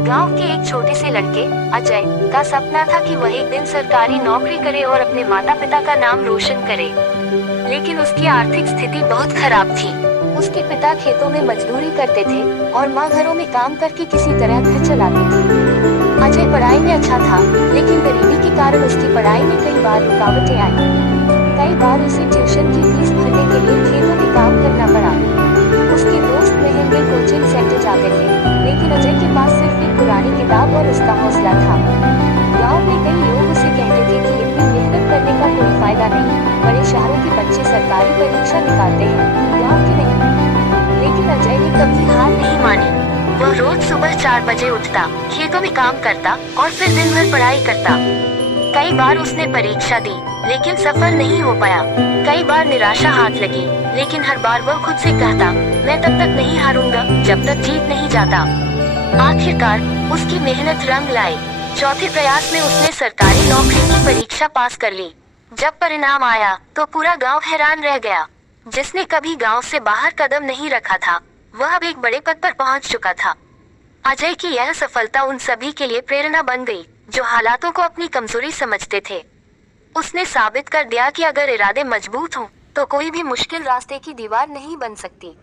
गांव के एक छोटे से लड़के अजय का सपना था कि वह एक दिन सरकारी नौकरी करे और अपने माता पिता का नाम रोशन करे। लेकिन उसकी आर्थिक स्थिति बहुत खराब थी। उसके पिता खेतों में मजदूरी करते थे और माँ घरों में काम करके किसी तरह घर चलाती थी। अजय पढ़ाई में अच्छा था, लेकिन गरीबी के कारण उसकी पढ़ाई में कई बार रुकावटें आई। कई बार उसे ट्यूशन की फीस भरने के लिए खेतों में काम करना पड़ा। उसके दोस्त महंगे कोचिंग सेंटर जाते थे, लेकिन अजय के पास सिर्फ एक पुरानी किताब और उसका हौसला था। गांव में कई लोग उसे कहते थे कि इतनी मेहनत करने का कोई फायदा नहीं, बड़े शहरों के बच्चे सरकारी परीक्षा निकालते हैं, गांव के नहीं। लेकिन अजय ने कभी हार नहीं मानी। वह रोज सुबह 4 बजे उठता, खेतों में काम करता और फिर दिन भर पढ़ाई करता। कई बार उसने परीक्षा दी, लेकिन सफल नहीं हो पाया। कई बार निराशा हाथ लगी, लेकिन हर बार वह खुद से कहता, मैं तब तक नहीं हारूंगा जब तक जीत नहीं जाता। आखिरकार उसकी मेहनत रंग लाई। चौथे प्रयास में उसने सरकारी नौकरी की परीक्षा पास कर ली। जब परिणाम आया तो पूरा गांव हैरान रह गया। जिसने कभी गांव से बाहर कदम नहीं रखा था, वह अब एक बड़े पद पर पहुंच चुका था। अजय की यह सफलता उन सभी के लिए प्रेरणा बन गई जो हालातों को अपनी कमजोरी समझते थे। उसने साबित कर दिया कि अगर इरादे मजबूत हों तो कोई भी मुश्किल रास्ते की दीवार नहीं बन सकती।